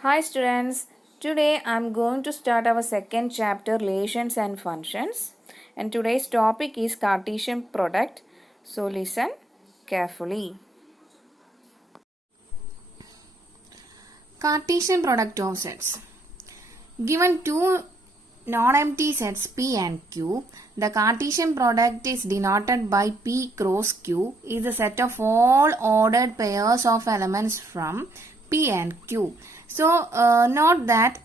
Hi students, today I am going to start our second chapter relations and functions, and today's topic is Cartesian product. So listen carefully. Cartesian product of sets. Given two non-empty sets P and Q, the Cartesian product is denoted by P cross Q is the set of all ordered pairs of elements from P and Q. So note that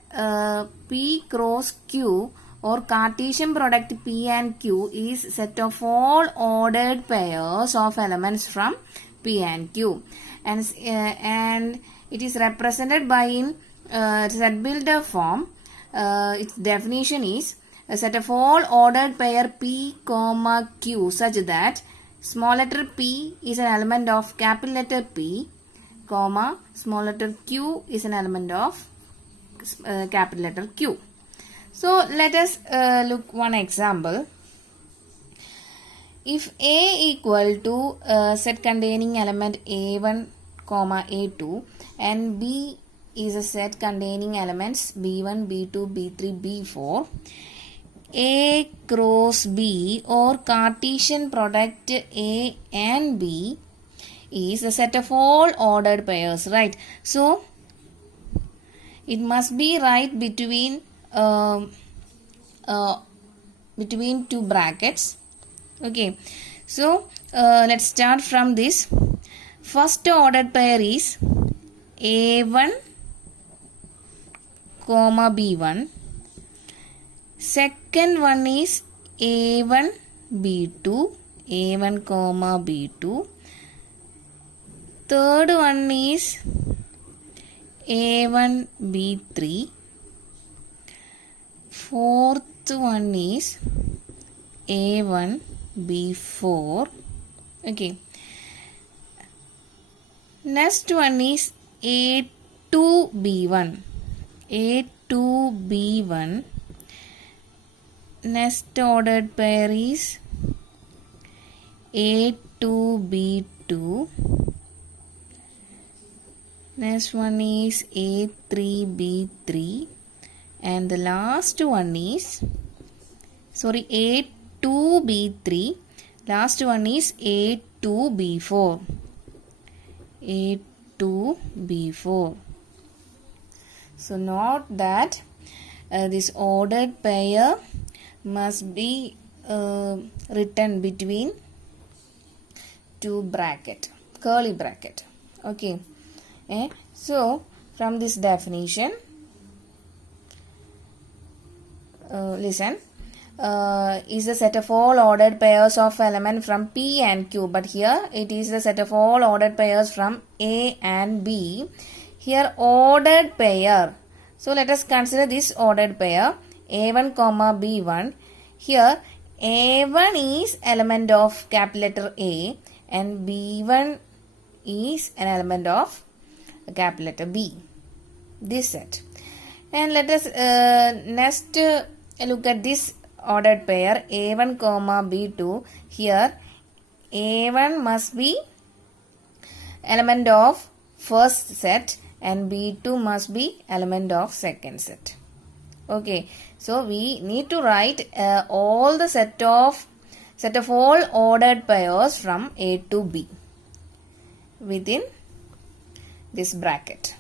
P cross Q or Cartesian product P and Q is set of all ordered pairs of elements from P and Q, and it is represented by in set builder form. Its definition is a set of all ordered pair P, Q such that small letter P is an element of capital letter P, small letter Q is an element of capital letter Q. So let us look one example. If A equal to a set containing element A1, A2 and B is a set containing elements B1, B2, B3, B4, A cross B or Cartesian product A and B is a set of all ordered pairs, right? So it must be right between two brackets. Okay, so let's start from this. First ordered pair is A1, B1. Second one is A1, B2, A1, B2. Third one is A1, B3. Fourth one is A1, B4. Okay. Next one is A2, B1. A2, B1. Next ordered pair is A2, B2. Next one is A3, B3. And the last one is, A2, B3. Last one is A2, B4. A2, B4. So note that this ordered pair must be written between two curly bracket. Okay. So from this definition, listen, is a set of all ordered pairs of element from P and Q, but here it is a set of all ordered pairs from A and B. Here ordered pair. So let us consider this ordered pair A1, B1. Here A1 is element of capital letter A and B1 is an element of capital letter B. This set. And let us next look at this ordered pair A1, B2. Here A1 must be element of first set and B2 must be element of second set. Okay, so we need to write all the set of all ordered pairs from A to B within this bracket.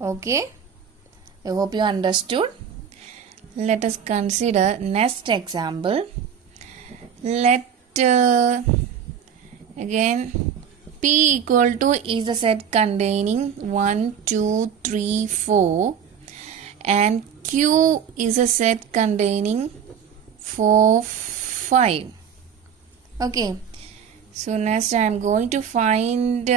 Okay, I hope you understood. Let us consider next example. Let again P equal to is a set containing 1, 2, 3, 4 and Q is a set containing 4, 5. Okay, so next I am going to find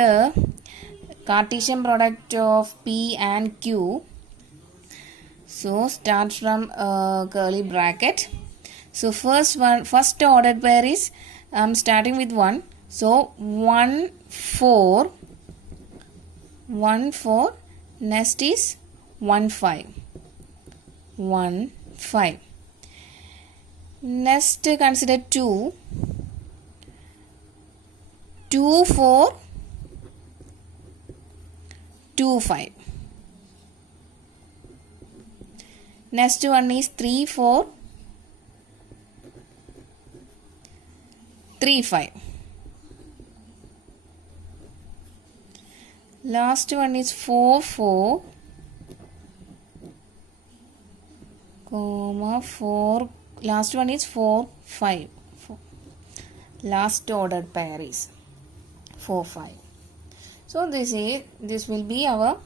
Cartesian product of P and Q. So start from curly bracket. So first ordered pair is starting with 1. So 1, 4. Next is 1, 5. 1, 5. Next consider 2. 2, 4. 2, 5. Next one is 3, 4, 3, 5. Last one is 4, 4, comma 4. Last one is 4, 5. Last ordered pair is 4, 5. So this will be our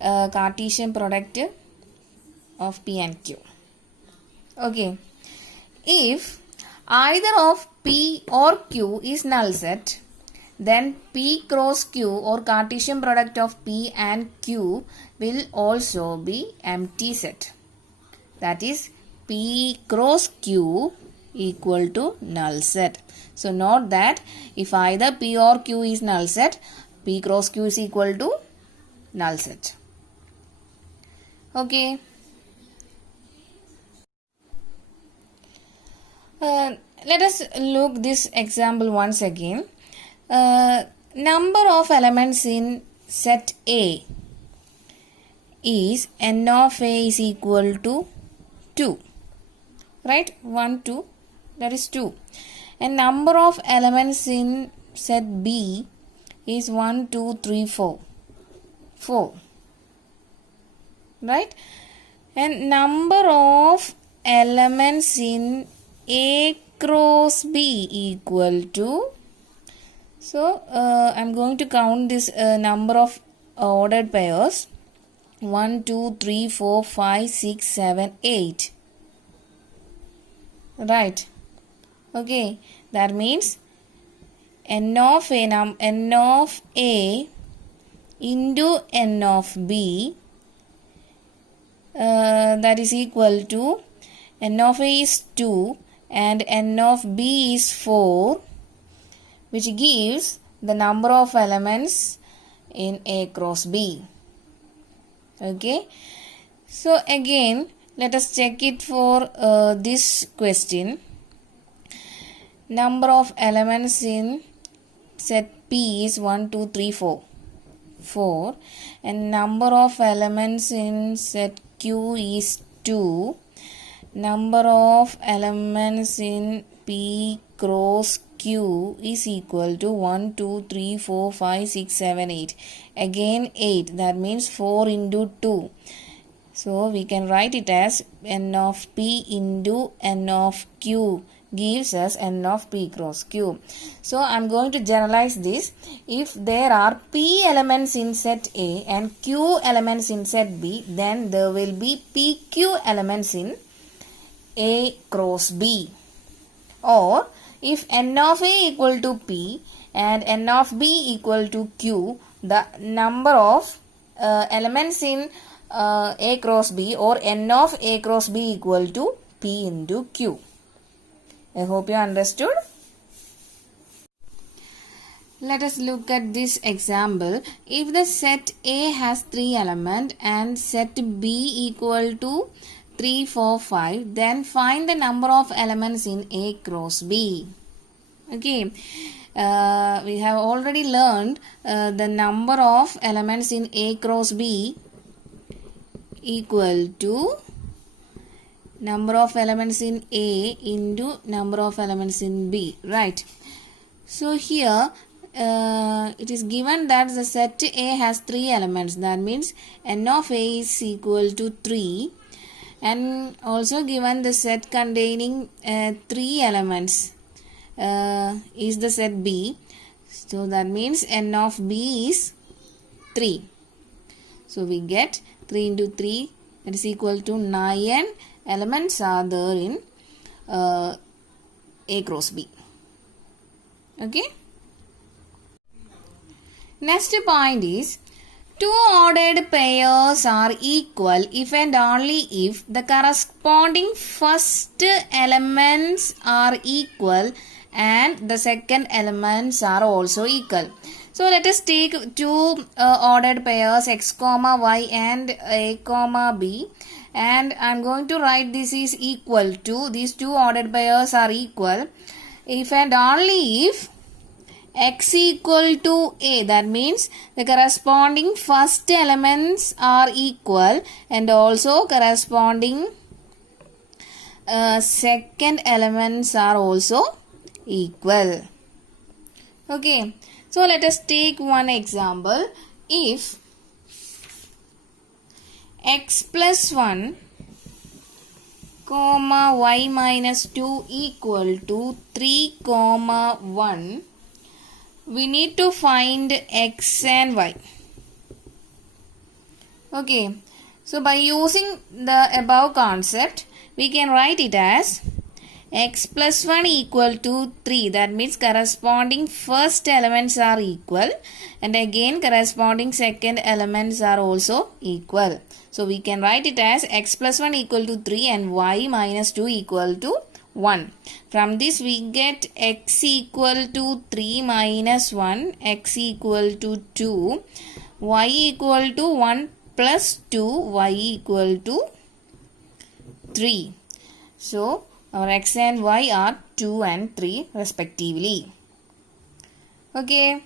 Cartesian product of P and Q. Okay. If either of P or Q is null set, then P cross Q or Cartesian product of P and Q will also be empty set. That is P cross Q equal to null set. So note that if either P or Q is null set, P cross Q is equal to null set. Okay. Let us look this example once again. Number of elements in set A is n of A is equal to 2. Right? 1, 2. That is 2. And number of elements in set B is 1, 2, 3, 4. 4. Right? And number of elements in A cross B equal to, so I'm going to count this number of ordered pairs. 1, 2, 3, 4, 5, 6, 7, 8. Right. Okay. That means n of A into n of B, that is equal to n of A is 2 and n of B is 4, which gives the number of elements in A cross B. Okay. So again, let us check it for this question. Number of elements in set P is 1, 2, 3, 4. 4. And number of elements in set Q is 2. Number of elements in P cross Q is equal to 1, 2, 3, 4, 5, 6, 7, 8. Again 8. That means 4 into 2. So we can write it as n of P into n of Q gives us n of P cross Q. So I am going to generalize this. If there are P elements in set A and Q elements in set B, then there will be PQ elements in A cross B. Or if n of A equal to P and n of B equal to Q, the number of elements in A cross B or n of A cross B equal to P into Q. I hope you understood. Let us look at this example. If the set A has 3 elements and set B equal to 3, 4, 5, then find the number of elements in A cross B. Okay. We have already learned the number of elements in A cross B equal to number of elements in A into number of elements in B, right? So here it is given that the set A has 3 elements. That means n of A is equal to 3, and also given the set containing 3 elements is the set B. So that means n of B is 3. So we get 3 into 3, that is equal to 9 elements are there in A cross B. Okay. Next point is, two ordered pairs are equal if and only if the corresponding first elements are equal and the second elements are also equal. So let us take two ordered pairs x comma y and a comma b, and I am going to write this is equal to, these two ordered pairs are equal if and only if x equal to a, that means the corresponding first elements are equal and also corresponding second elements are also equal. Okay, so let us take one example. If x plus 1 comma y minus 2 equal to 3 comma 1, we need to find x and y. Okay, so by using the above concept, we can write it as x plus 1 equal to 3. That means corresponding first elements are equal, and again corresponding second elements are also equal. So we can write it as x plus 1 equal to 3 and y minus 2 equal to 1. From this we get x equal to 3 minus 1, x equal to 2, y equal to 1 plus 2, y equal to 3. So our x and y are 2 and 3 respectively. Okay.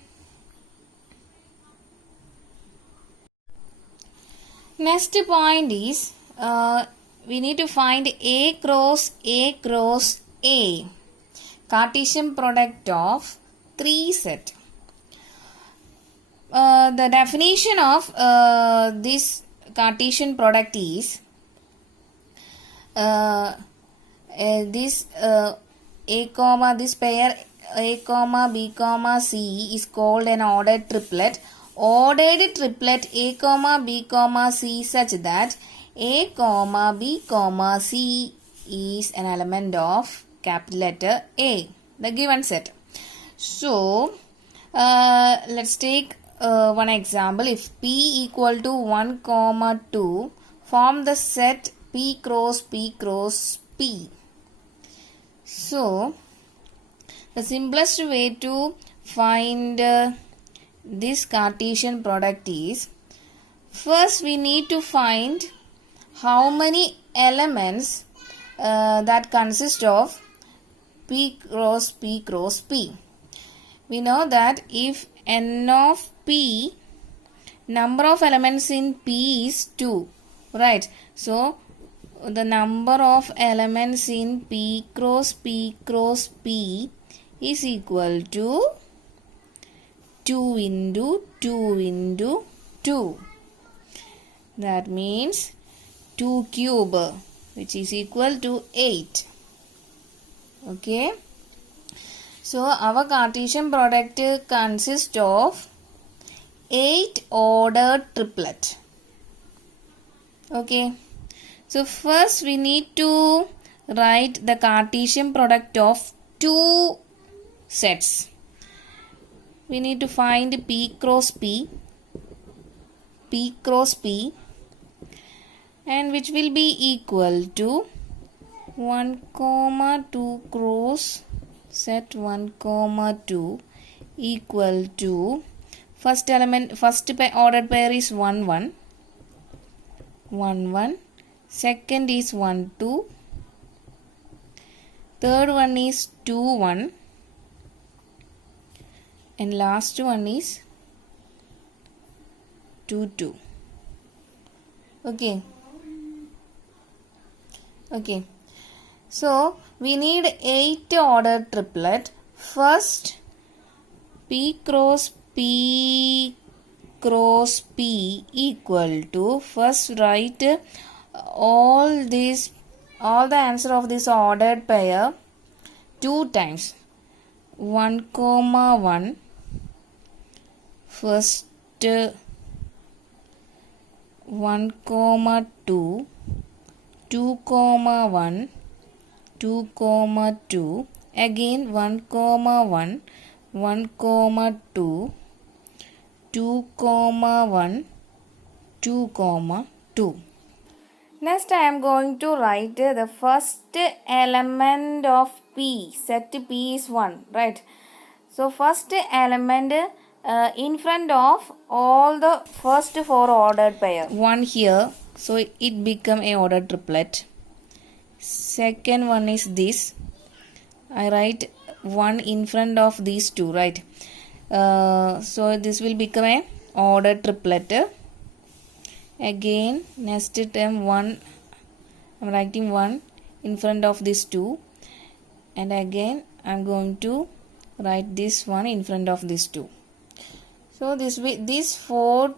Next point is we need to find A cross A cross A, Cartesian product of 3 set. The definition of this Cartesian product is this this pair A comma B comma C is called an ordered triplet. Ordered triplet A comma B comma C such that A comma B comma C is an element of capital letter A, the given set. So let's take one example. If P equal to 1 comma 2, form the set P cross P cross P. So the simplest way to find this Cartesian product is, first we need to find how many elements that consist of P cross P cross P. We know that if n of P, number of elements in P is 2, right? So the number of elements in P cross P cross P is equal to 2 into 2 into 2. That means 2 cube, which is equal to 8. Okay. So our Cartesian product consists of 8 ordered triplet. Okay. So first we need to write the Cartesian product of 2 sets. We need to find P cross P, P cross P, and which will be equal to 1 comma 2 cross set 1 comma 2 equal to first element, first ordered pair is 1 1, 1 1, second is 1 2, third one is 2 1, and last one is 2 2. Okay. Okay. So we need 8 ordered triplet. First P cross P cross P equal to, first write all the answer of this ordered pair 2 times. 1 comma 1, first 1 comma 2, 2 comma 1, 2 comma 2, again 1 comma 1, 1 comma 2, 2 comma 1, 2 comma 2. Next I am going to write the first element of P. Set P is 1, right? So first element in front of all the first 4 ordered pair. 1 here, so it become a ordered triplet. Second one is this. I write 1 in front of these 2, right? So this will become a ordered triplet. Again next term 1, I am writing 1 in front of this 2, and again I'm going to write this one in front of this 2. So this four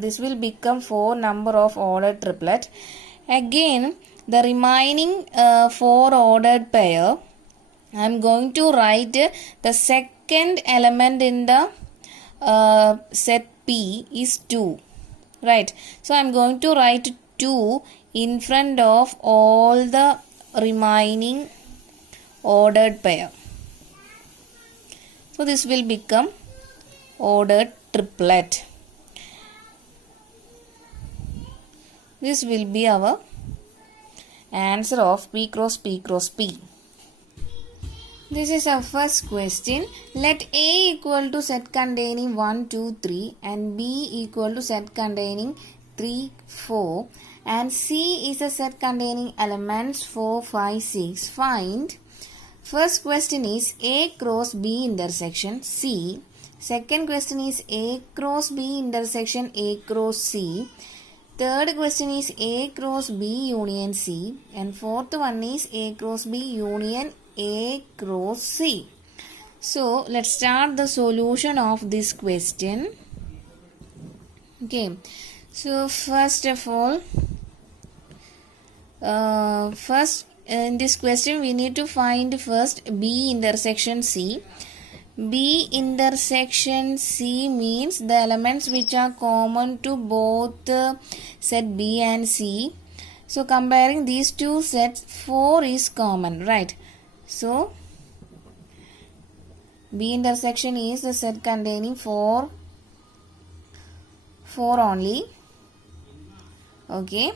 this will become 4 number of ordered triplet. Again the remaining 4 ordered pair, I am going to write the second element in the set P is 2, right? So I am going to write 2 in front of all the remaining ordered pair. So this will become ordered triplet. This will be our answer of P cross P cross P. This is our first question. Let A equal to set containing 1, 2, 3 and B equal to set containing 3, 4 and C is a set containing elements 4, 5, 6. Find. First question is A cross B intersection C. Second question is A cross B intersection A cross C. Third question is A cross B union C. And fourth one is A cross B union A cross C. So let's start the solution of this question. Okay. So first of all, in this question we need to find first B intersection C. B intersection C means the elements which are common to both set B and C. So comparing these two sets, 4 is common, right? So B intersection is the set containing 4 only. Okay.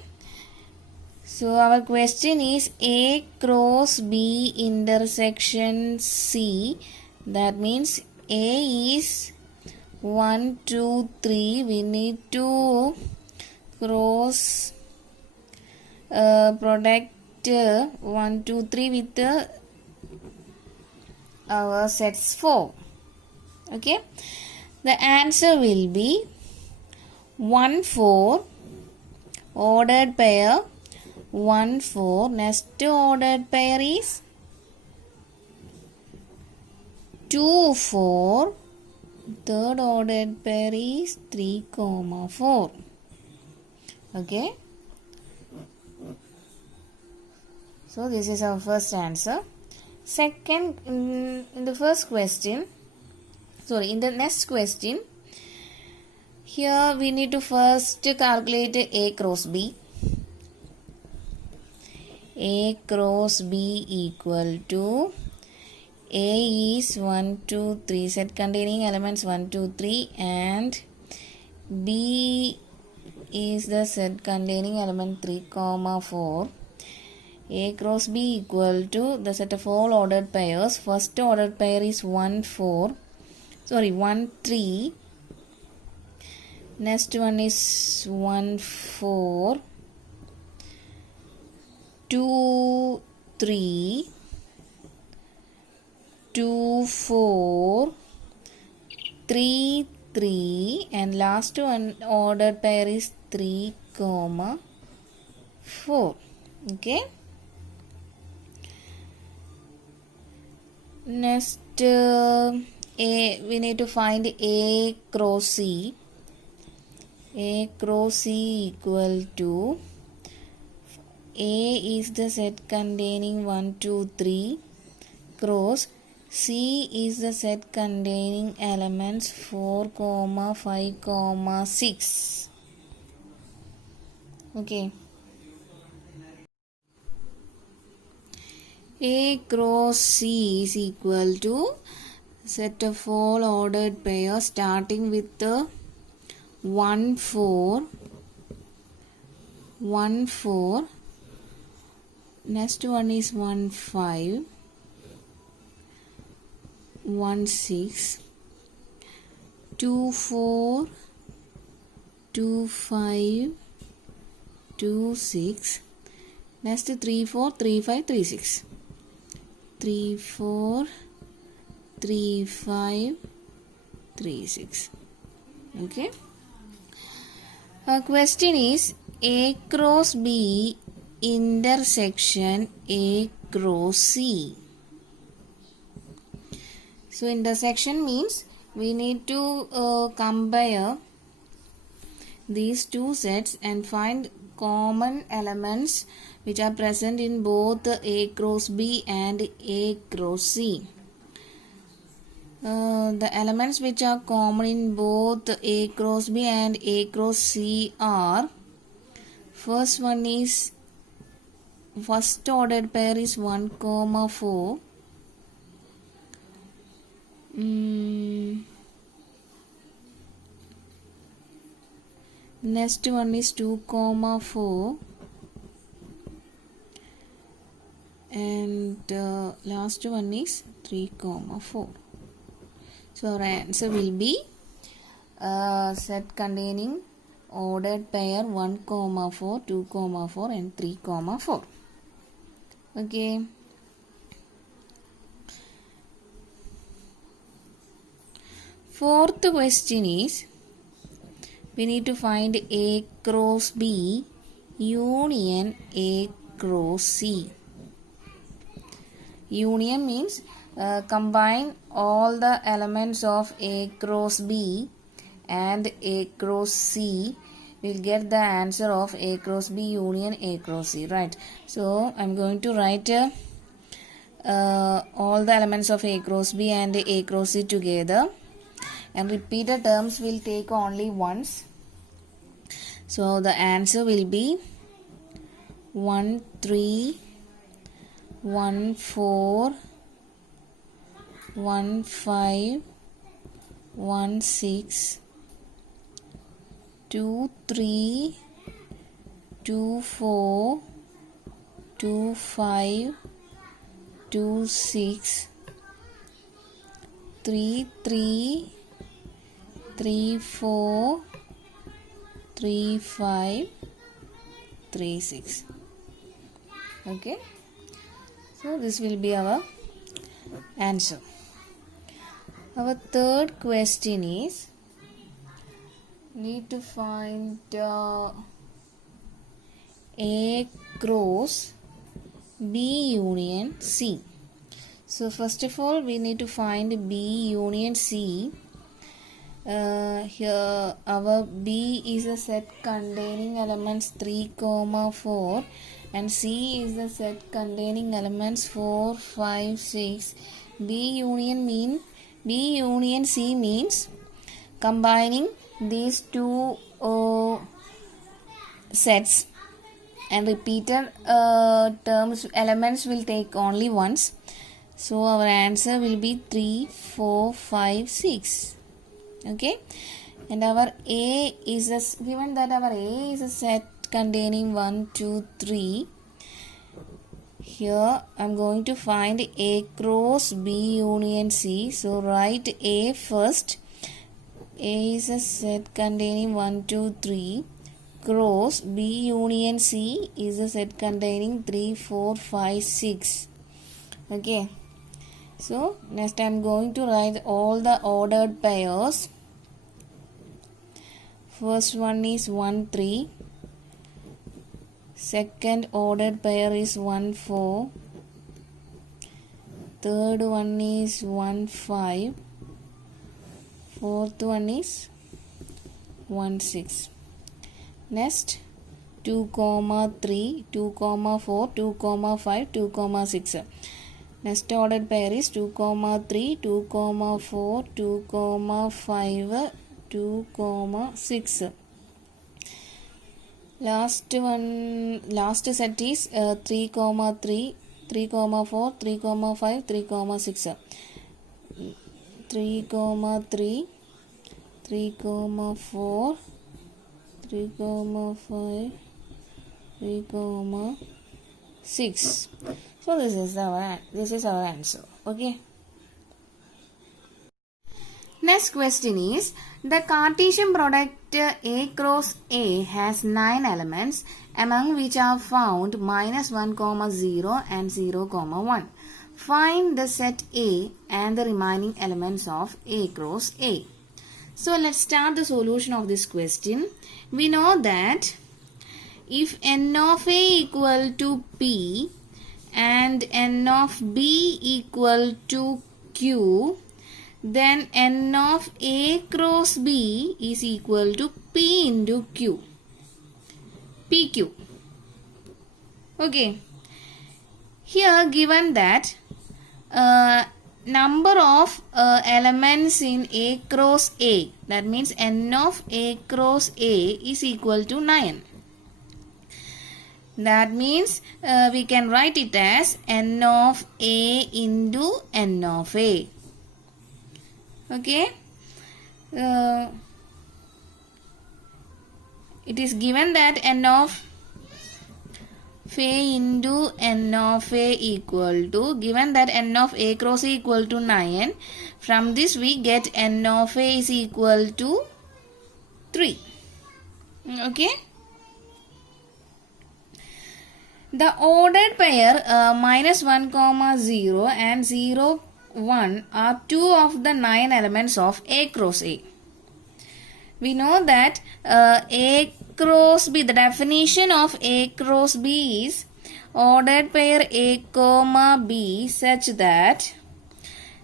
So our question is A cross B intersection C. That means A is 1, 2, 3. We need to cross product 1, 2, 3 with our sets 4. Okay. The answer will be 1, 4. Ordered pair 1, 4. Next ordered pair is 2, 4. Third ordered pair is 3, 4. Okay. So this is our first answer. Second, in the first question, in the next question, here we need to first calculate A cross B. A cross B equal to A is 1, 2, 3 set containing elements 1, 2, 3 and B is the set containing element 3, 4. A cross B equal to the set of all ordered pairs. First ordered pair is 1, 3. Next one is 1, 4. 2, 3. 2, 4. 3, 3 and last one ordered pair is 3, 4. Okay. Next we need to find A cross C. A cross C equal to A is the set containing 1, 2, 3 cross C is the set containing elements 4, 5, 6. Okay. A cross C is equal to set of all ordered pairs starting with the 1, 4. 1, 4. Next one is 1, 5. 1, 6. 2, 4. 2, 5. 2, 6. Next 3, 4. 3, 5. 3, 6. 3, 4, 3, 5, 3, 6. Okay. Our question is A cross B intersection A cross C. So intersection means we need to compare these two sets and find common elements which are present in both A cross B and A cross C. The elements which are common in both A cross B and A cross C are, first one is, first ordered pair is 1, 4. Next one is 2, 4. And last one is 3, 4. So our answer will be set containing ordered pair 1, 4, 2, 4 and 3, 4. Okay. Fourth question is, we need to find A cross B union A cross C. Union means combine all the elements of A cross B and A cross C. We'll get the answer of A cross B union A cross C, right? So I'm going to write all the elements of A cross B and A cross C together, and repeated terms will take only once. So the answer will be 1, 3, 1, 4, 1, 5, 1, 6, 2, 3, 2, 4, 2, 5, 2, 6, 3, 3, 3, 4, 3, 5, 3, 6. Okay. So this will be our answer. Our third question is, need to find A cross B union C. So first of all, we need to find B union C. Here our B is a set containing elements 3, 4 and C is a set containing elements 4, 5, 6. B union C means combining these two sets, and repeated elements will take only once. So our answer will be 3, 4, 5, 6. Okay, and our A is given that our A is a set containing 1, 2, 3. Here I am going to find A cross B union C. So write A first. A is a set containing 1, 2, 3. Cross B union C is a set containing 3, 4, 5, 6. Okay. So next I am going to write all the ordered pairs. First one is 1, 3. Second ordered pair is 1, 4. Third one is 1, 5. Fourth one is 1, 6. Next 2, 3, 2, 4, 2, 5, 2, 6. Next ordered pair is 2, 3, 2, 4, 2, 5, 2, 6. Last set is 3, 3, 3, 4, 3, 5, 3, 6. 3, 3, 3, 4, 3, 5, 3, 6. So this is our answer. Okay. Next question is, the Cartesian product A cross A has 9 elements, among which are found -1, 0 and 0, 1. Find the set A and the remaining elements of A cross A. So let's start the solution of this question. We know that if n of a equal to p and n of b equal to q, then n of a cross b is equal to p into q. PQ. Okay. Here given that number of elements in A cross A, that means n of A cross A is equal to 9. That means we can write it as n of A into n of A. Okay. It is given that n of A into n of A equal to, given that n of A cross A equal to 9, from this we get n of A is equal to 3. Okay. The ordered pair minus 1 comma 0 and 0 1 are two of the 9 elements of A cross A. We know that A cross B, the definition of A cross B is ordered pair A comma B such that,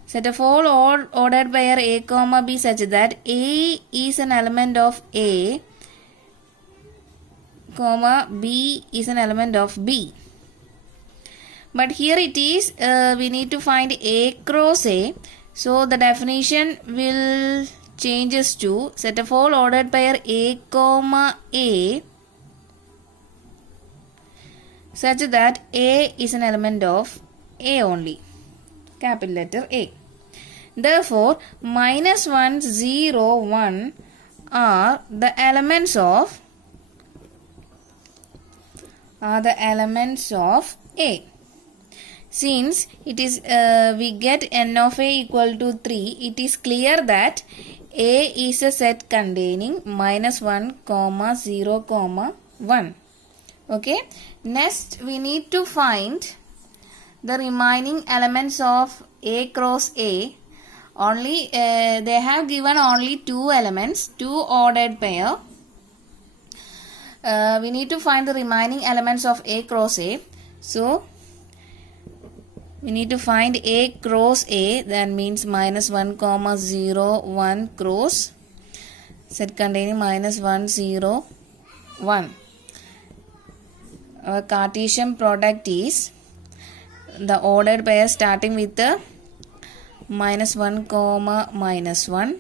set of all ordered pair A comma B such that A is an element of A comma B is an element of B. But here it is, we need to find A cross A. So the definition will changes to set of all ordered pair A comma A such that A is an element of A only, capital letter A. Therefore, minus 1, 0, 1 are the elements of A. Since it is we get n of A equal to 3, it is clear that A is a set containing minus 1, comma 0, comma 1. Okay. Next, we need to find the remaining elements of A cross A. Only they have given only 2 elements, 2 ordered pair. We need to find the remaining elements of A cross A. So we need to find A cross A, that means minus 1 comma 0 1 cross set containing minus 1 0 1. Our Cartesian product is the ordered pair starting with the minus 1 comma minus 1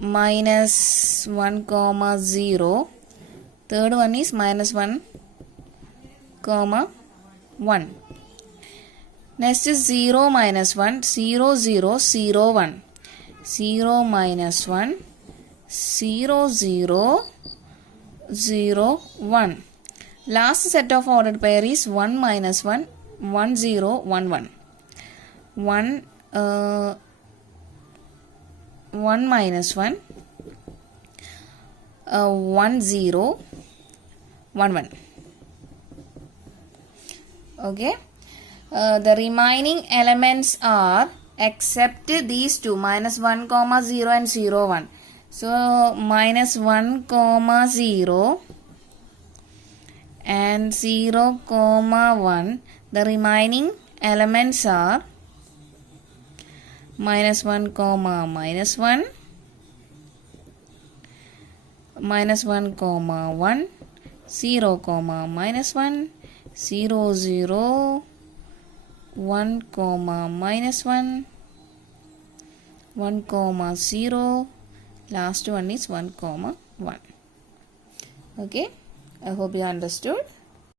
minus 1 comma 0. Third one is minus 1 comma 1. Next is 0 minus 1, 0 0 0 1, 0 minus 1, 0 0 0 1. Last set of ordered pair is 1 minus 1, 1 0 1 1. 1 minus 1, 1 0 1 1. Okay. The remaining elements are, except these two, minus 1 comma 0 and 0 1. So minus 1 comma 0 and 0 comma 1, the remaining elements are minus 1 comma minus 1, minus 1 comma 1, 0 comma minus 1, 0 0 1 comma minus 1, 1 comma 0, last one is 1 comma 1. Okay, I hope you understood.